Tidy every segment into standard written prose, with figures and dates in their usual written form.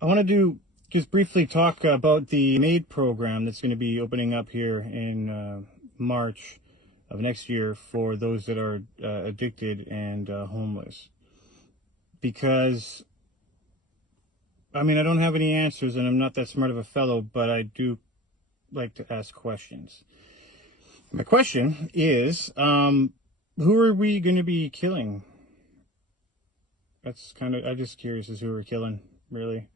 I want to just briefly talk about the M.A.I.D program that's going to be opening up here in March of next year for those that are addicted and homeless. Because, I mean, I don't have any answers and I'm not that smart of a fellow, but I do like to ask questions. My question is, who are we going to be killing? That's kind of, I'm just curious as who we're killing, really.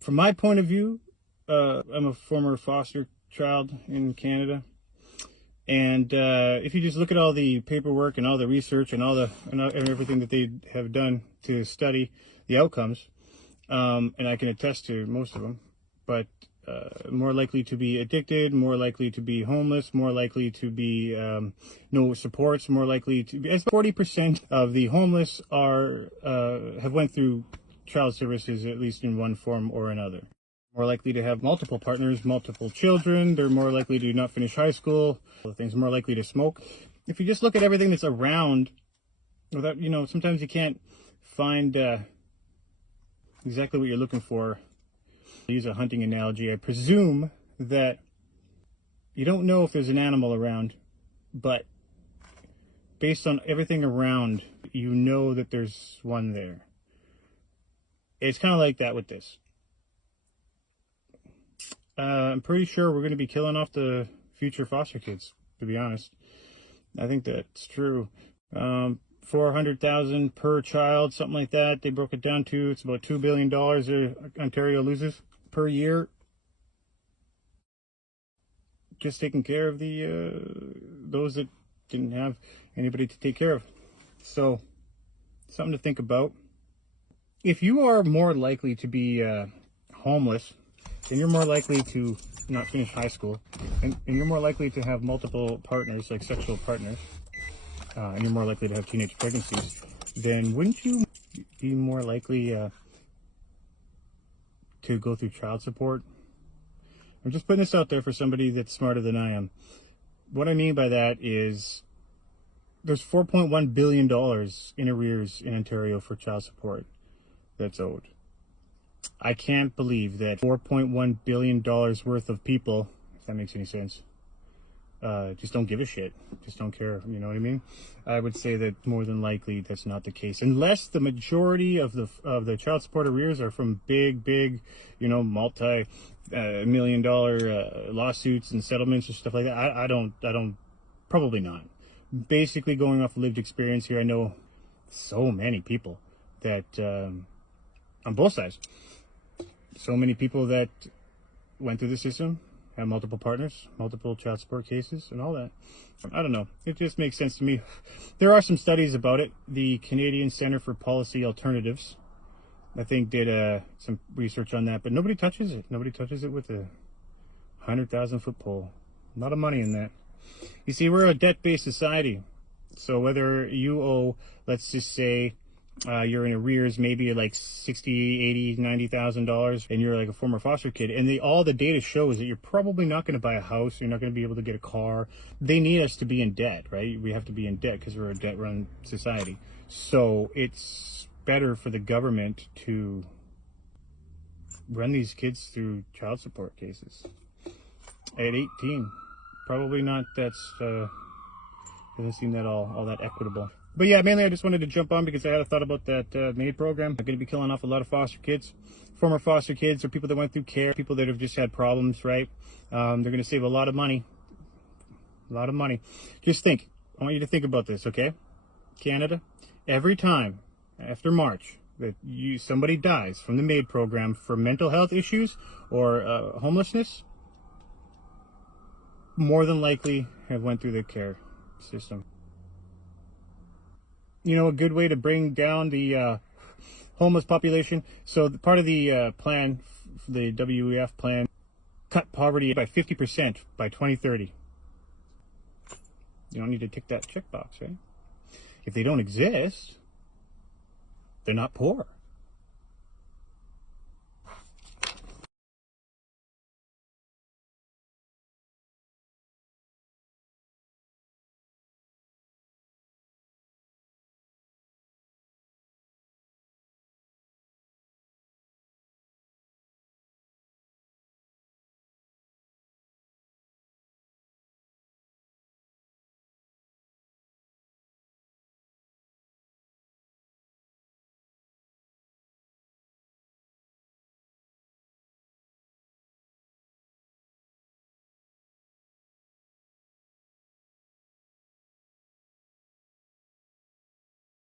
From my point of view, I'm a former foster child in Canada, and if you just look at all the paperwork and all the research and and everything that they have done to study the outcomes, and I can attest to most of them, but more likely to be addicted, more likely to be homeless, more likely to be no supports, more likely to be, as 40% of the homeless are have went through child services, at least in one form or another. More likely to have multiple partners, multiple children. They're more likely to not finish high school. Things more likely to smoke. If you just look at everything that's around, without, sometimes you can't find exactly what you're looking for. I'll use a hunting analogy. I presume that you don't know if there's an animal around, but based on everything around, you know that there's one there. It's kind of like that with this. I'm pretty sure we're going to be killing off the future foster kids, to be honest. I think that's true. 400,000 per child, something like that. They broke it down to, it's about $2 billion Ontario loses per year. Just taking care of the those that didn't have anybody to take care of. So, something to think about. If you are more likely to be homeless, then you're more likely to not finish high school, and you're more likely to have multiple partners, like sexual partners, and you're more likely to have teenage pregnancies, then wouldn't you be more likely to go through child support? I'm just putting this out there for somebody that's smarter than I am. What I mean by that is there's $4.1 billion in arrears in Ontario for child support that's owed. I can't believe that $4.1 billion worth of people, if that makes any sense, just don't give a shit, just don't care, you know what I mean? I would say that more than likely that's not the case, unless the majority of the child support arrears are from big, multi-million dollar lawsuits and settlements and stuff like that. I don't, probably not. Basically, going off lived experience here, I know so many people that, on both sides, so many people that went through the system, have multiple partners, multiple child support cases, and all that. I don't know. It just makes sense to me. There are some studies about it. The Canadian Centre for Policy Alternatives, I think, did some research on that, but nobody touches it. Nobody touches it with a 100,000-foot pole. A lot of money in that. You see, we're a debt-based society. So whether you owe, let's just say, you're in arrears, maybe like $60,000, $80,000, $90,000, and you're like a former foster kid, and all the data shows that you're probably not going to buy a house, you're not going to be able to get a car. They need us to be in debt, right? We have to be in debt because we're a debt-run society. So it's better for the government to run these kids through child support cases at 18. Probably not. Doesn't seem that all that equitable. But yeah, mainly I just wanted to jump on because I had a thought about that M.A.I.D program. I'm going to be killing off a lot of foster kids, former foster kids, or people that went through care, people that have just had problems, right? They're going to save a lot of money. A lot of money. Just think. I want you to think about this, okay? Canada, every time after March that somebody dies from the M.A.I.D program for mental health issues or homelessness, more than likely have went through the care system. You know, a good way to bring down the homeless population. So part of the plan, the WEF plan, cut poverty by 50% by 2030. You don't need to tick that checkbox, right? If they don't exist, they're not poor.